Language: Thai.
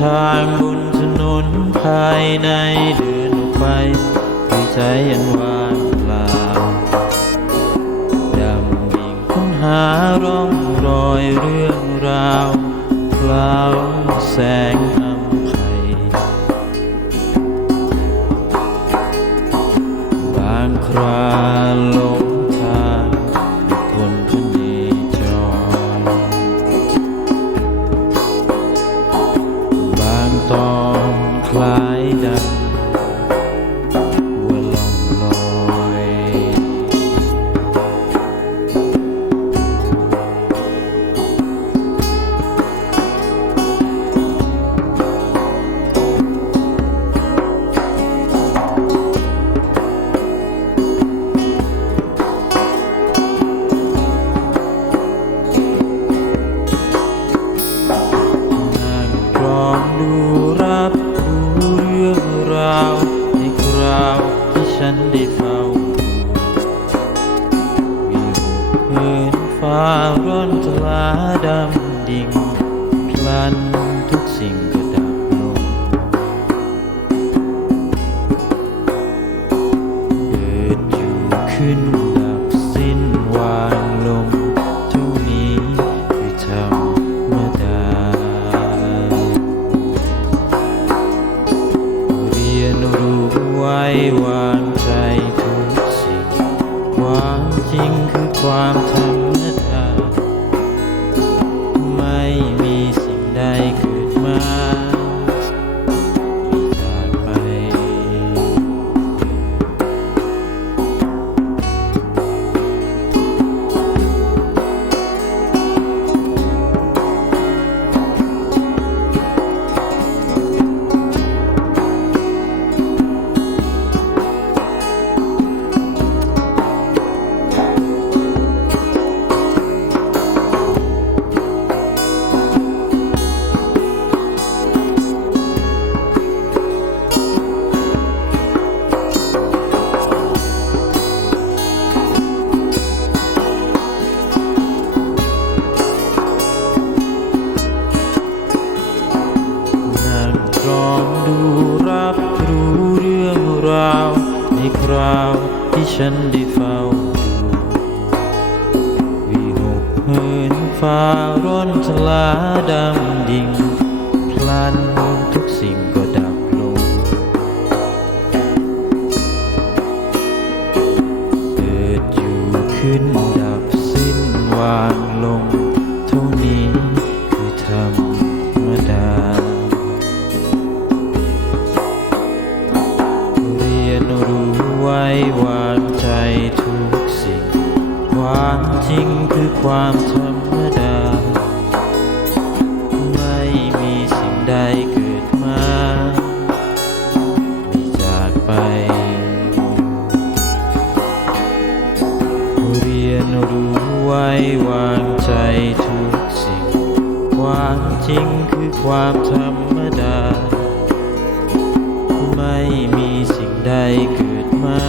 ทางบนถนนภายในเดินไปด้วยใจอันวางล่ดำดิ่ค้นหาร่อง อยเรื่องราวคลาวแสงอำไพบางคราหลงทางด้วยคนพเนจรบางตอนคล้ายดังาวในคราวที่ฉันได้เฝ้าวิวเหินฟ้าร้อนทลาดำดิ่งพลันทุกสิ่งก็ดับลงเกิดอยู่ขึ้นดับสิ้นวาง ไว้วางใจทุกสิ่งความจริงคือความธรรมาว ที่ฉันได้เฝ้าดูวิหกเหินฟ้าร้อนทลาดำดิ่งพลันทุกสิ่งก็ดับลงเกิดอยู่ขึ้นดับสิ้นวางลงเท่านี้ ทุกสิ่ง ความจริงคือความธรรมดา ไม่มีสิ่งใดเกิดมา มีจากไป เรียนรู้ไว้วางใจทุกสิ่ง ความจริงคือความธรรมดา ไม่มีสิ่งใดเกิดมา